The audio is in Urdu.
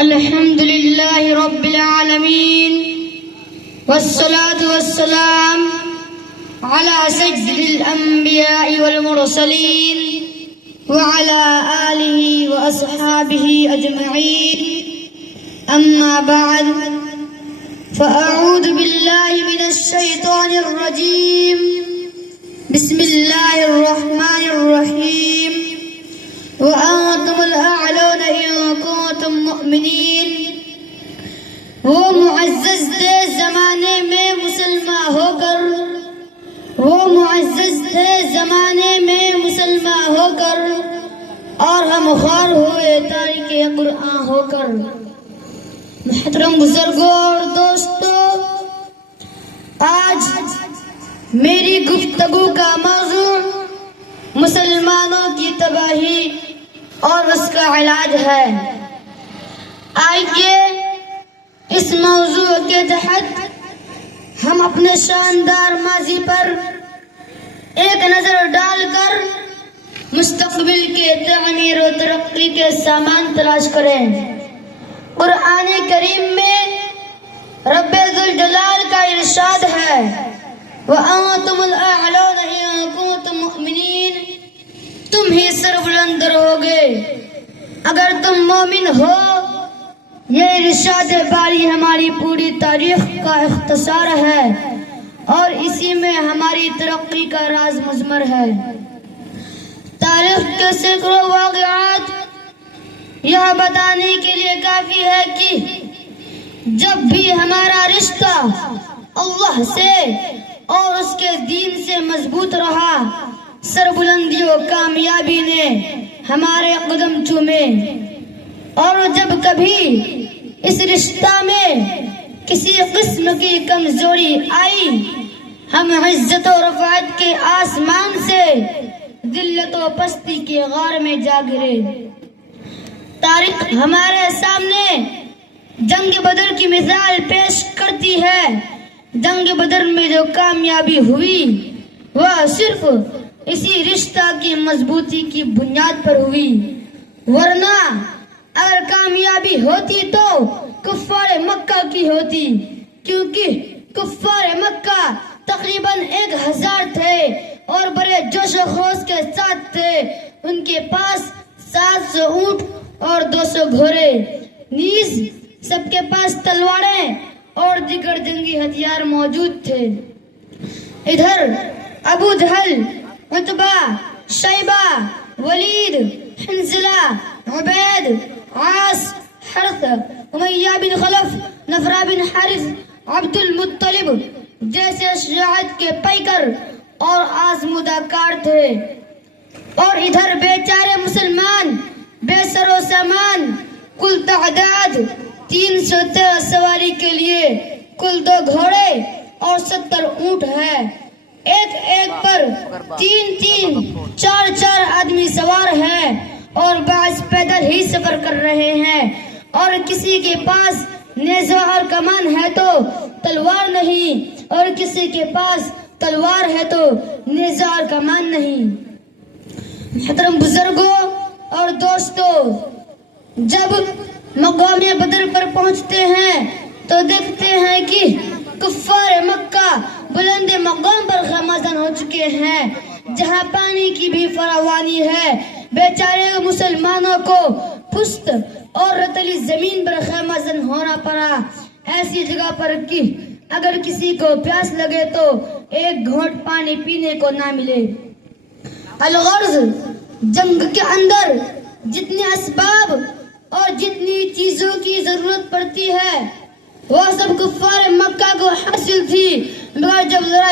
الحمد لله رب العالمين والصلاة والسلام على سيد الأنبياء والمرسلين وعلى آله وأصحابه أجمعين. أما بعد فأعوذ بالله من الشيطان الرجيم. بسم الله الرحمن الرحيم. وأنتم الأعلون إن كنتم مؤمنين. وہ معزز تھے زمانے میں مسلمان ہو کر، وہ معزز تھے زمانے میں مسلمان ہو کر، اور ہم خوار ہوئے تارک قرآن ہو کر. محترم بزرگوں اور دوستو، آج میری گفتگو کا موضوع مسلمانوں کی تباہی اور اس کا علاج ہے. آئیے اس موضوع کے تحت ہم اپنے شاندار ماضی پر ایک نظر ڈال کر مستقبل کے تعمیر و ترقی کے سامان تلاش کریں. قرآن کریم میں رب ذوالجلال کا ارشاد ہے وَأَنْتُمُ الْأَعْلَوْنَ إِن كُنتُم مُؤْمِنِينَ. تم ہی سربلند رہوگے اگر تم مومن ہو. یہ ارشاد باری ہماری پوری تاریخ کا اختصار ہے اور اسی میں ہماری ترقی کا راز مضمر ہے. تاریخ کے سینکڑوں واقعات یہ بتانے کے لیے کافی ہے کہ جب بھی ہمارا رشتہ اللہ سے اور اس کے دین سے مضبوط رہا، سربلندی و کامیابی نے ہمارے قدم چومے. اور جب کبھی اس رشتہ میں کسی قسم کی کمزوری آئی، ہم عزت و رفعت کے آسمان سے ذلت و پستی کے غار میں جا گرے. تاریخ ہمارے سامنے جنگ بدر کی مثال پیش کرتی ہے. جنگ بدر میں جو کامیابی ہوئی وہ صرف اسی رشتہ کی مضبوطی کی بنیاد پر ہوئی، ورنہ اگر کامیابی ہوتی تو کفار مکہ کی ہوتی، کیونکہ کفار مکہ تقریباً 1000 تھے اور بڑے جوش و خروش کے ساتھ تھے. ان کے پاس 700 اونٹ اور 200 گھوڑے، نیز سب کے پاس تلواریں اور دیگر جنگی ہتھیار موجود تھے. ادھر ابو جہل، عتبہ، شیبہ، ولید، حنظلہ، عبید، عاص، حرث، امیہ بن خلف، نفرہ بن حارث، عبد المطلب جیسے شجاعت کے پیکر اور آزمودہ کار تھے. اور ادھر بیچارے مسلمان بے سر و سامان، کل تعداد 313 سواری کے لیے کل 2 گھوڑے اور 70 اونٹ ہے. ایک پر 3 4 آدمی سوار ہیں اور بعض پیدل ہی سفر کر رہے ہیں. اور کسی کے پاس نیزہ اور کمان ہے تو تلوار نہیں، اور کسی کے پاس تلوار ہے تو نیزہ اور کمان نہیں. محترم بزرگوں اور دوستو، جب مقام بدر پر پہنچتے ہیں تو دیکھتے ہیں کہ کفار مکہ بلند مقام پر خیمہ ہو چکے ہیں جہاں پانی کی بھی فراوانی ہے. بیچارے مسلمانوں کو پست اور رتلی زمین پر خیمہ ہونا پڑا، ایسی جگہ پر کہ اگر کسی کو پیاس لگے تو ایک گھونٹ پانی پینے کو نہ ملے. الغرض، جنگ کے اندر جتنے اسباب اور جتنی چیزوں کی ضرورت پڑتی ہے وہ سب کفار مکہ کو حاصل تھی، مگر جب ذرا